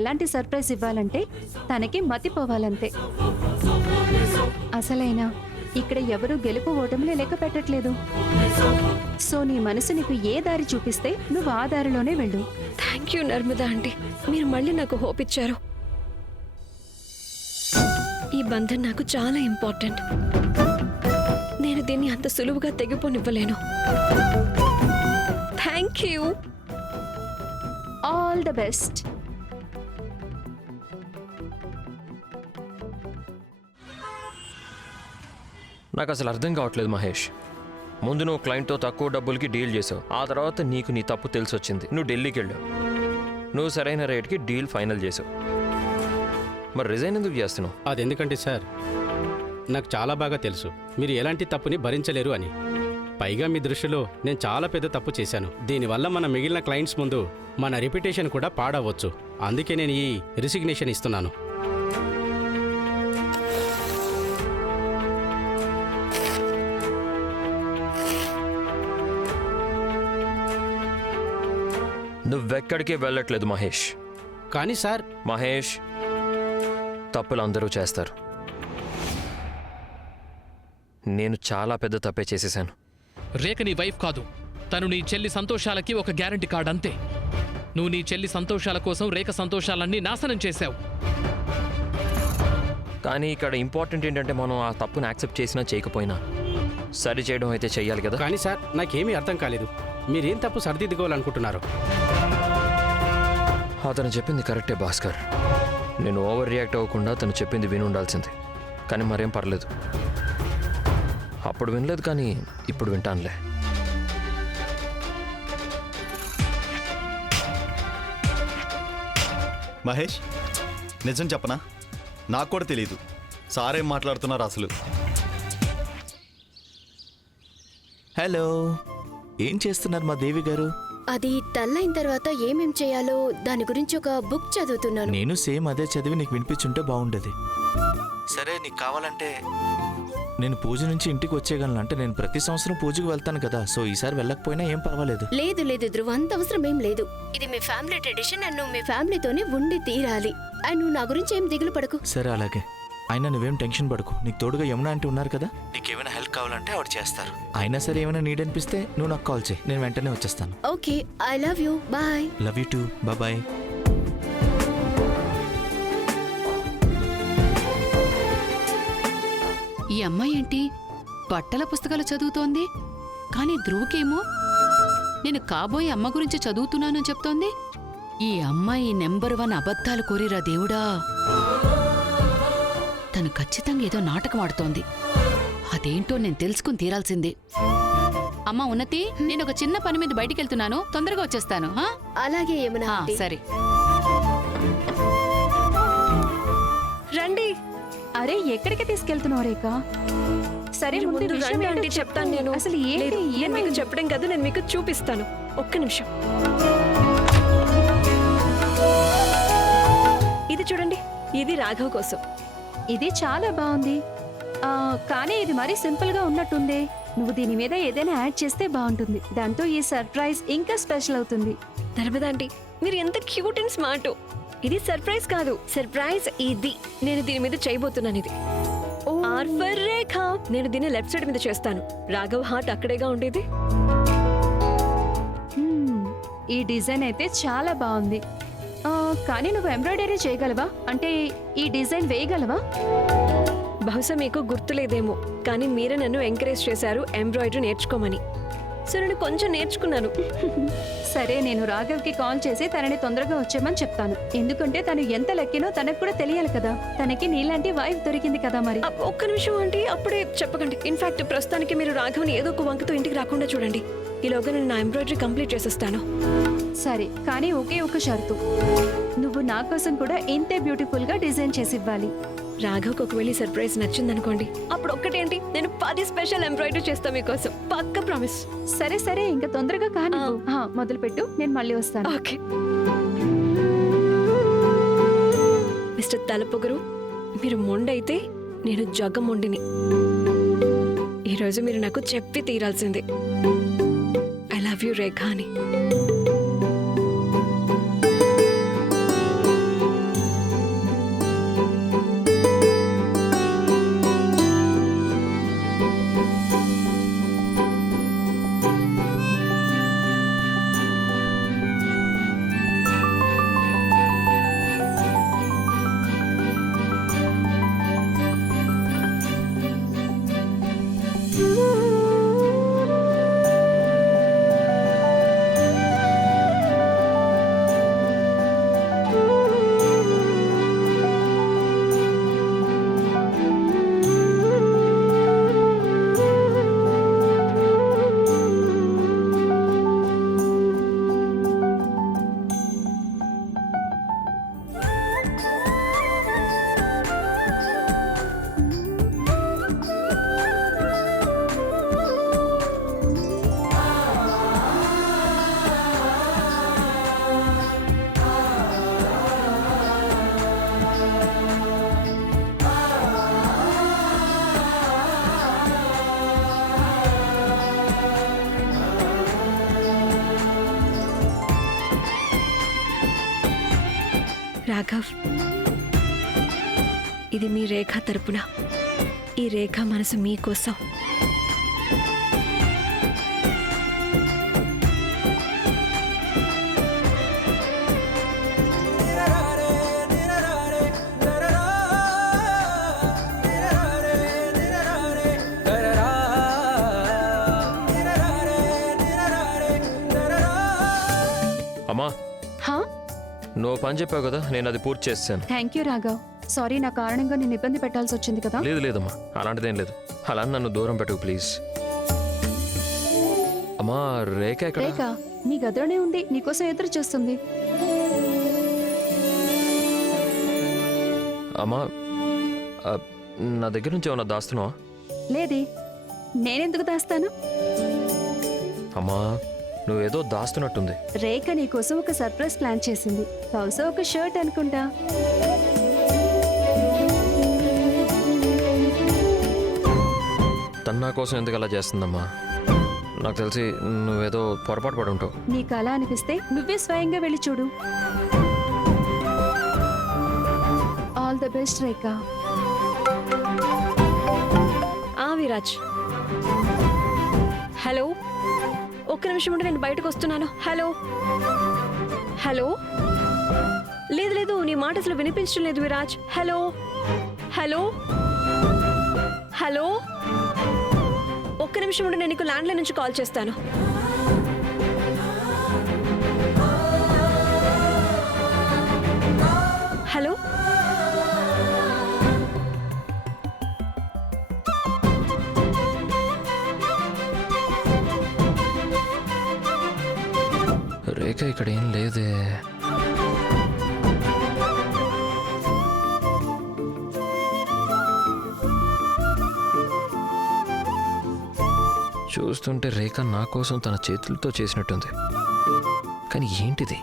ఎలాంటి సర్ప్రైజ్ ఇవ్వాలంటే తనకి మతిపోవాలంతే. అసలైనా ఇక్కడ ఎవరూ గెలుపు ఓటములే లెక్క పెట్టట్లేదు. సో నీ మనసు నీకు ఏ దారి చూపిస్తే నువ్వు ఆ దారిలోనే వెళ్ళు. థ్యాంక్ యూ నర్మదా ఆంటీ, మీరు మళ్ళీ నాకు హోప్ ఇచ్చారు. ఈ బంధం నాకు చాలా ఇంపార్టెంట్. నేను దీన్ని అంత సులువుగా తెగిపోనివ్వలేను. Thank you. All the best. నాకు అసలు అర్థం కావట్లేదు మహేష్. ముందు నువ్వు క్లయింట్తో తక్కువ డబ్బులకి డీల్ చేసావు, ఆ తర్వాత నీకు నీ తప్పు తెలిసి వచ్చింది, నువ్వు ఢిల్లీకి వెళ్ళావు, నువ్వు సరైన రేట్కి డీల్ ఫైనల్ చేసావు. మరి రిజైన్ ఎందుకు చేస్తున్నావు? అది ఎందుకంటే సార్, నాకు చాలా బాగా తెలుసు మీరు ఎలాంటి తప్పుని భరించలేరు అని. పైగా మీ దృష్టిలో నేను చాలా పెద్ద తప్పు చేశాను. దీనివల్ల మన మిగిలిన క్లయింట్స్ ముందు మన రెప్యుటేషన్ కూడా పాడవచ్చు. అందుకే నేను ఈ రిసిగ్నేషన్ ఇస్తున్నాను. నువ్వెక్కడికే వెళ్ళట్లేదు మహేష్. కానీ సార్, మహేష్, తప్పులు అందరూ చేస్తారు. నేను చాలా పెద్ద తప్పే చేసేసాను. రేఖ నీ వైఫ్ కాదు, తను నీ చెల్లి సంతోషాలకి ఒక గ్యారంటీ కార్డ్ అంతే. నువ్వు నీ చెల్లి సంతోషాల కోసం రేఖ సంతోషాలన్నీ నాశనం చేశావు. కానీ ఇక్కడ ఇంపార్టెంట్ ఏంటంటే మనం ఆ తప్పును యాక్సెప్ట్ చేసినా చేయకపోయినా సరి చేయడం అయితే చెయ్యాలి కదా. కానీ సార్, నాకేమీ అర్థం కాలేదు. మీరేం తప్పు సరిదిద్దుకోవాలనుకుంటున్నారు? అతను చెప్పింది కరెక్టే భాస్కర్. నేను ఓవర్ రియాక్ట్ అవ్వకుండా తను చెప్పింది విని ఉండాల్సింది. కానీ మరేం పర్లేదు, అప్పుడు వినలేదు కానీ ఇప్పుడు వింటానులే. మహేష్, నిజం చెప్పనా, నాకు కూడా తెలీదు సార్ ఏం మాట్లాడుతున్నారు అసలు. హలో, ఏం చేస్తున్నారు మా దేవి గారు? అది తెల్లైన తర్వాత ఏమేం చేయాలో దాని గురించి ఒక బుక్ చదువుతున్నాను. నేను సేమ్ అదే చదివి నీకు వినిపించుంటే బాగుండేది. సరే, నీకు కావాలంటే నేను పూజ నుంచి ఇంటికి వచ్చేయగలను. అంటే నేను ప్రతి సంవత్సరం పూజకు వెళ్తాను కదా, సో ఈసారి వెళ్ళకపోయినా ఏం పర్వాలేదు. లేదు లేదు ధ్రువ, అంత అవసరం ఏం లేదు. ఇది మీ ఫ్యామిలీ ట్రెడిషన్ అండ్ నువ్వు మీ ఫ్యామిలీతోనే ఉండి తీరాలి. అండ్ నువ్వు నా గురించి ఏం దిగులు పడకు. సరే, అలాగే. అయినా నువ్వేం టెన్షన్ పడకు. నీకు తోడుగా యమున అంటే ఉన్నారు కదా, నీకేమైనా హెల్ప్ కావాలంటే ఆవిడ చేస్తారు. అయినా సరే, ఏమైనా నీడ్ అనిపిస్తే నువ్వు నాకు కాల్ చేయి, నేను వెంటనే వచ్చేస్తాను. Okay, I love you. Bye. Love you too. Bye. ఈ అమ్మాయి ఏంటి బట్టల పుస్తకాలు చదువుతోంది, కానీ ధ్రువకేమో నేను కాబోయే అమ్మ గురించి చదువుతున్నానని చెప్తోంది. ఈ అమ్మాయి నెంబర్ 1 అబద్ధాలు కోరిరా దేవుడా. తను ఖచ్చితంగా ఏదో నాటకం ఆడుతోంది. అదేంటో నేను తెలుసుకుని తీరాల్సిందే. అమ్మా ఉన్నతి, నేను ఒక చిన్న పని మీద బయటికెళ్తున్నాను, తొందరగా వచ్చేస్తాను. అలాగే ఏమన్నా. సరే రండి. అరే, ఎక్కడికి తీసుకెళ్తున్నావు రేఖ? సరే, మీరు ముందు ముందు విషయం రండి ఏంటో ఆంటీ, చెప్పు. చెప్తాను నేను. అసలు లేదు, ఏంటి? నేను మీకు చెప్పడం కాదు, నేను మీకు చూపిస్తాను. ఒక్క నిమిషం. ఇది చూడండి, ఇది రాఘవ్ కోసం. ఇది చాలా బాగుంది. కానీ ఇది మరీ సింపుల్ గా ఉన్నట్టుంది. నువ్వు దీని మీద ఏదైనా యాడ్ చేస్తే బాగుంటుంది. దాంతో ఈ సర్ప్రైజ్ ఇంకా స్పెషల్ అవుతుంది. నర్మదా ఆంటీ, మీరు ఎంత క్యూట్ అండ్ స్మార్ట్. ఇది సర్ప్రైజ్ కాదు, సర్ప్రైజ్ ఇది. నేను దీని మీద చేయబోతున్నాను. ఇది ఆర్ ఫర్ రేఖ. నేను దీన్ని లెఫ్ట్ సైడ్ మీద చేస్తాను. రాఘవ్ హార్ట్ అక్కడేగా ఉండేది. ఈ డిజైన్ అయితే చాలా బాగుంది. కానీ నువ్వు ఎంబ్రాయిడరీ చేయగలవా? అంటే ఈ డిజైన్ వేయగలవా? బహుశా మీకు గుర్తులేదేమో, కానీ మీరే నన్ను ఎంకరేజ్ చేశారు ఎంబ్రాయిడరీ నేర్చుకోమని. సో నేను కొంచెం నేర్చుకున్నాను. సరే, నేను రాఘవ్కి కాల్ చేసి తనని తొందరగా వచ్చేయమని చెప్తాను. ఎందుకంటే తను ఎంత లెక్కినో తనకు కూడా తెలియాలి కదా. తనకి నీలాంటి వైఫ్ దొరికింది కదా. మరి ఒక్క నిమిషం ఆంటీ, అప్పుడే చెప్పకండి. ఇన్ఫాక్ట్ ప్రస్తుతానికి మీరు రాఘవ్ని ఏదో ఒక వంకతో ఇంటికి రాకుండా చూడండి. ఈలోగా నేను నా ఎంబ్రాయిడరీ కంప్లీట్ చేసేస్తాను. సరే, కానీ ఒకే ఒక షరతు. నువ్వు నా కోసం కూడా ఇంతే బ్యూటిఫుల్ గా డిజైన్ చేసి ఇవ్వాలి. రాఘవ్కి ఒకవేళ సర్ప్రైజ్ నచ్చిందనుకోండి, అప్పుడు ఒక్కటేంటి, నేను 10 స్పెషల్ ఎంబ్రాయిడరీ చేస్తాను మీకోసం. పక్క ప్రామిస్. సరే సరే, ఇంకా తొందరగా కానీ మొదలు పెట్టు, నేను మళ్ళీ వస్తాను. ఓకే. మిస్టర్ తలపొగరు, మీరు మొండైతే నేను జగమొండిని. ఈరోజు మీరు నాకు చెప్పి తీరాల్సిందే ఐ లవ్ యూ రేఖ అని. రాఘవ్, ఇది మీ రేఖ తరపున. ఈ రేఖ మనసు మీకోసం. అమ్మా, హా నువ్వు పని చెప్పావు కదా, నేను అది పూర్తి చేస్తాను. Thank you Raghav. సారీ, నా కారణంగా నేను ఇబ్బంది పెట్టాల్సి వచ్చింది కదా. లేదు లేదమ్మా, అలాంటిదేం లేదు. అలా అని నన్ను దూరం పెట్టు ప్లీజ్. అమ్మా, రేఖ ఎక్కడ? రేఖ నీ గదిలోనే ఉంది, నీకోసం ఎదురు చూస్తుంది. అమ్మా, ఆ, నా దగ్గర నుంచి ఏమన్నా దాస్తున్నావా? లేదే, నేనెందుకు దాస్తాను? అమ్మా, నువ్వేదో దాస్తున్నట్టుంది. రేఖ నీకోసం ఒక సర్ప్రైజ్ ప్లాన్ చేసింది. బహుశా ఒక షర్ట్ అనుకుంటా. తను నా కోసం ఎందుకు అలా చేస్తుందమ్మా? నాకు తెలిసి నువ్వేదో పొరపాటు పడి ఉంటావు. నీకు అలా అనిపిస్తే నువ్వే స్వయంగా వెళ్ళి చూడు. All the best Rekha. Viraj, hello, ఒక్క నిమిషం ఉంటే నేను బయటకు వస్తున్నాను. హలో హలో, లేదు లేదు, నీ మాట అసలు వినిపించడం లేదు విరాజ్. హలో హలో హలో, ఒక్క నిమిషం ఉంటే నేను నీకు ల్యాండ్లైన్ నుంచి కాల్ చేస్తాను. హలో, రేఖ ఇక్కడ ఏం లేదే. చూస్తుంటే రేఖ నా కోసం తన చేతులతో చేసినట్టుంది. కానీ ఏంటిది?